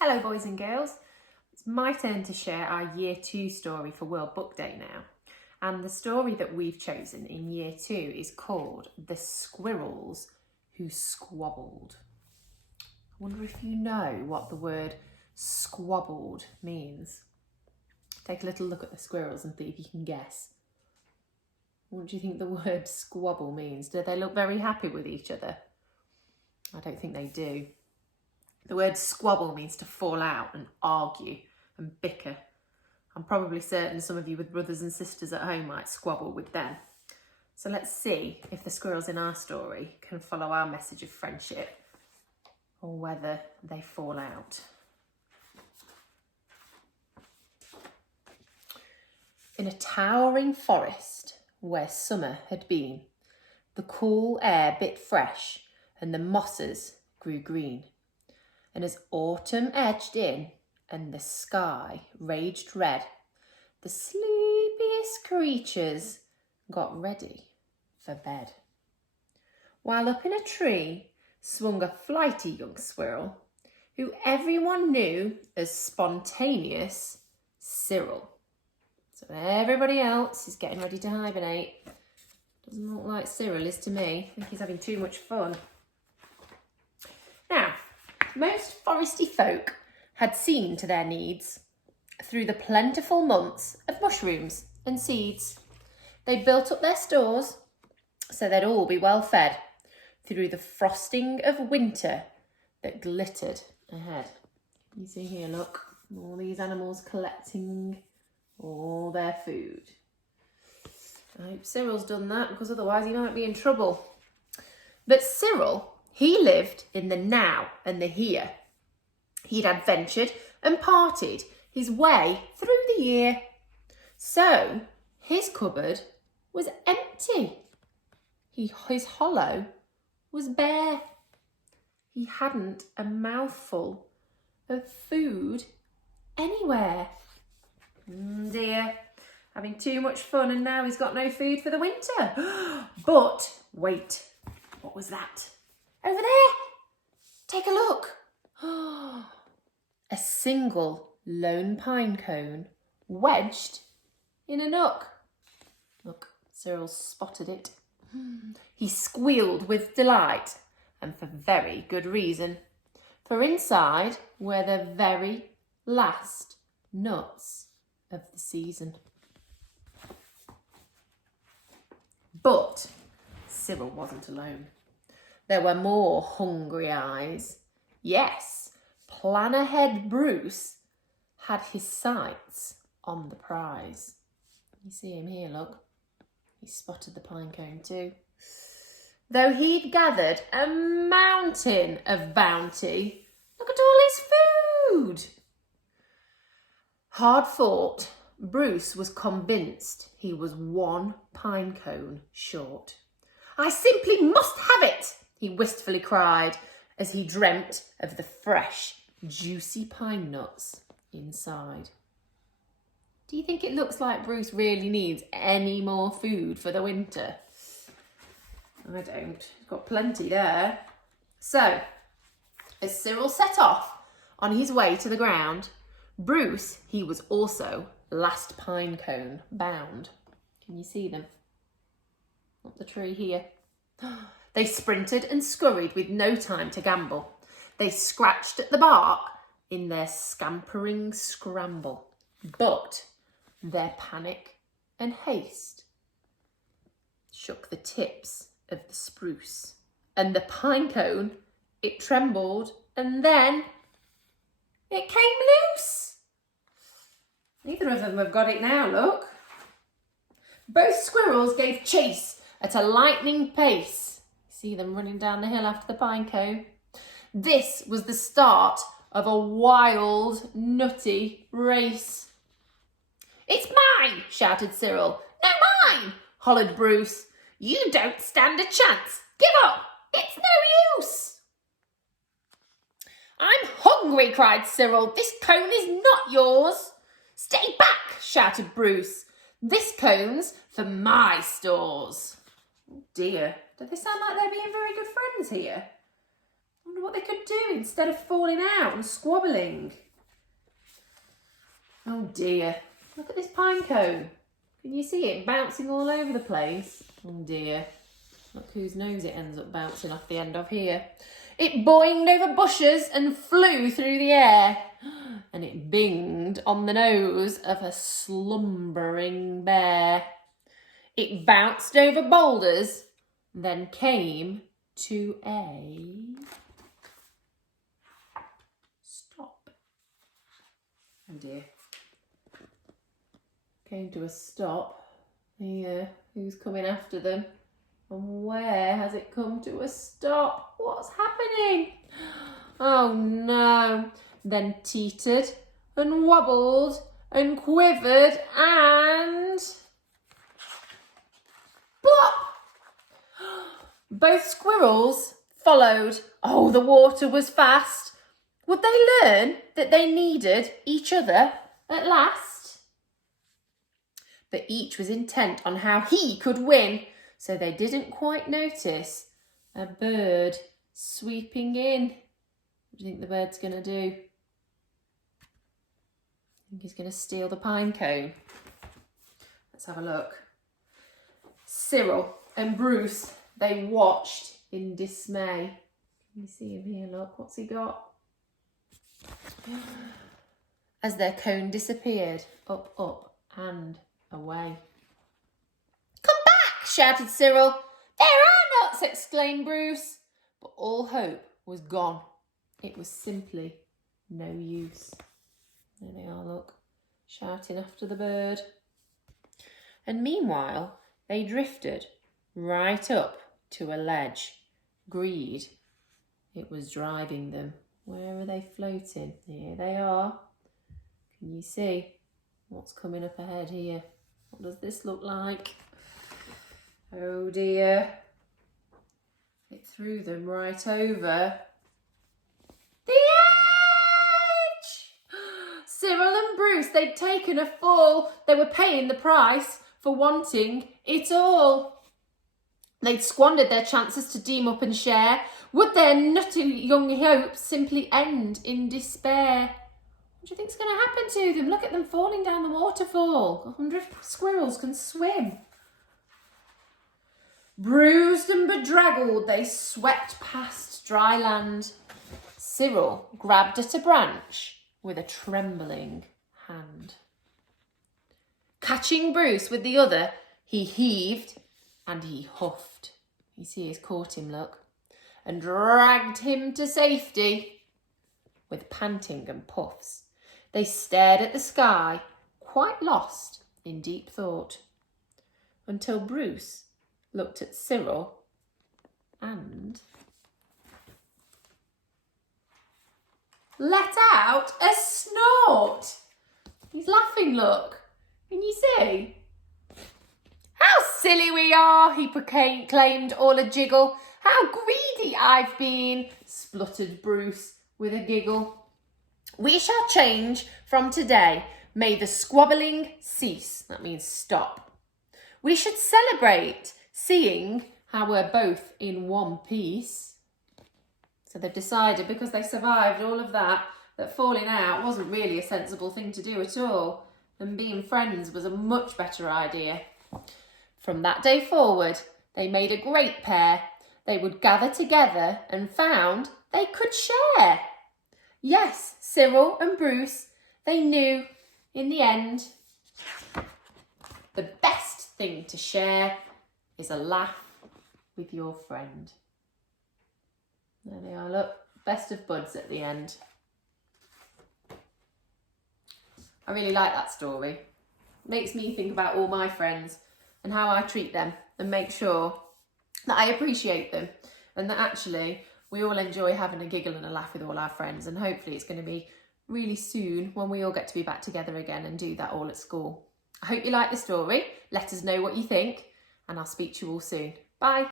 Hello boys and girls, it's my turn to share our Year 2 story for World Book Day now. And the story that we've chosen in Year 2 is called The Squirrels Who Squabbled. I wonder if you know what the word squabbled means. Take a little look at the squirrels and see if you can guess. What do you think the word squabble means? Do they look very happy with each other? I don't think they do. The word squabble means to fall out and argue and bicker. I'm probably certain some of you with brothers and sisters at home might squabble with them. So let's see if the squirrels in our story can follow our message of friendship or whether they fall out. In a towering forest where summer had been, the cool air bit fresh and the mosses grew green. And as autumn edged in and the sky raged red, the sleepiest creatures got ready for bed. While up in a tree swung a flighty young squirrel, who everyone knew as spontaneous Cyril. So everybody else is getting ready to hibernate. Doesn't look like Cyril is to me. I think he's having too much fun. Now, most foresty folk had seen to their needs through the plentiful months of mushrooms and seeds. They built up their stores so they'd all be well fed through the frosting of winter that glittered ahead. You see here, look, all these animals collecting all their food. I hope Cyril's done that because otherwise he might be in trouble. But Cyril, he lived in the now and the here. He'd adventured and parted his way through the year. So his cupboard was empty. His hollow was bare. He hadn't a mouthful of food anywhere. Dear, having too much fun and now he's got no food for the winter. But wait, what was that? Over there, take a look. A single lone pine cone wedged in a nook. Look, Cyril spotted it. He squealed with delight, and for very good reason. For inside were the very last nuts of the season. But Cyril wasn't alone. There were more hungry eyes. Yes, plan ahead Bruce had his sights on the prize. You see him here, look. He spotted the pine cone too. Though he'd gathered a mountain of bounty, look at all his food. Hard fought, Bruce was convinced he was one pine cone short. I simply must have it, he wistfully cried as he dreamt of the fresh, juicy pine nuts inside. Do you think it looks like Bruce really needs any more food for the winter? I don't. He's got plenty there. So, as Cyril set off on his way to the ground, Bruce, he was also last pine cone bound. Can you see them? Up the tree here. They sprinted and scurried with no time to gamble. They scratched at the bark in their scampering scramble. But their panic and haste shook the tips of the spruce. And the pine cone, it trembled and then it came loose. Neither of them have got it now, look. Both squirrels gave chase at a lightning pace. See them running down the hill after the pine cone. This was the start of a wild, nutty race. It's mine, shouted Cyril. No, mine, hollered Bruce. You don't stand a chance. Give up. It's no use. I'm hungry, cried Cyril. This cone is not yours. Stay back, shouted Bruce. This cone's for my stores. Oh dear, do they sound like they're being very good friends here? wonder what they could do instead of falling out and squabbling. Oh dear, look at this pine cone. Can you see it bouncing all over the place? Oh dear, look whose nose it ends up bouncing off the end of here. It boinged over bushes and flew through the air, and it binged on the nose of a slumbering bear. It bounced over boulders, then came to a stop. Oh dear. Came to a stop. Here, who's coming after them? And where has it come to a stop? What's happening? Oh no. Then teetered and wobbled and quivered and... Plop! Both squirrels followed. Oh, the water was fast. Would they learn that they needed each other at last? But each was intent on how he could win, so they didn't quite notice a bird sweeping in. What do you think the bird's going to do? I think he's going to steal the pine cone. Let's have a look. Cyril and Bruce, they watched in dismay. Can you see him here? Look, what's he got? As their cone disappeared, up, up and away. Come back, shouted Cyril. There are nuts, exclaimed Bruce. But all hope was gone. It was simply no use. There they are, look, shouting after the bird. And meanwhile, they drifted right up to a ledge. Greed, it was driving them. Where are they floating? Here they are. Can you see what's coming up ahead here? What does this look like? Oh dear. It threw them right over the edge! Cyril and Bruce, they'd taken a fall. They were paying the price for wanting it all. They'd squandered their chances to team up and share. Would their nutty young hopes simply end in despair? What do you think's going to happen to them? Look at them falling down the waterfall. I wonder if squirrels can swim. Bruised and bedraggled, they swept past dry land. Cyril grabbed at a branch with a trembling hand. Catching Bruce with the other, he heaved and he huffed. You see he's caught him, look. And dragged him to safety. With panting and puffs, they stared at the sky, quite lost in deep thought, until Bruce looked at Cyril and let out a snort. He's laughing, look. Can you see? How silly we are, he proclaimed all a jiggle. How greedy I've been, spluttered Bruce with a giggle. We shall change from today. May the squabbling cease. That means stop. We should celebrate, seeing how we're both in one piece. So they've decided, because they survived all of that, that falling out wasn't really a sensible thing to do at all, and being friends was a much better idea. From that day forward, they made a great pair. They would gather together and found they could share. Yes, Cyril and Bruce, they knew in the end the best thing to share is a laugh with your friend. There they are, look, best of buds at the end. I really like that story. Makes me think about all my friends and how I treat them and make sure that I appreciate them and that actually we all enjoy having a giggle and a laugh with all our friends, and hopefully it's going to be really soon when we all get to be back together again and do that all at school. I hope you like the story. Let us know what you think and I'll speak to you all soon. Bye.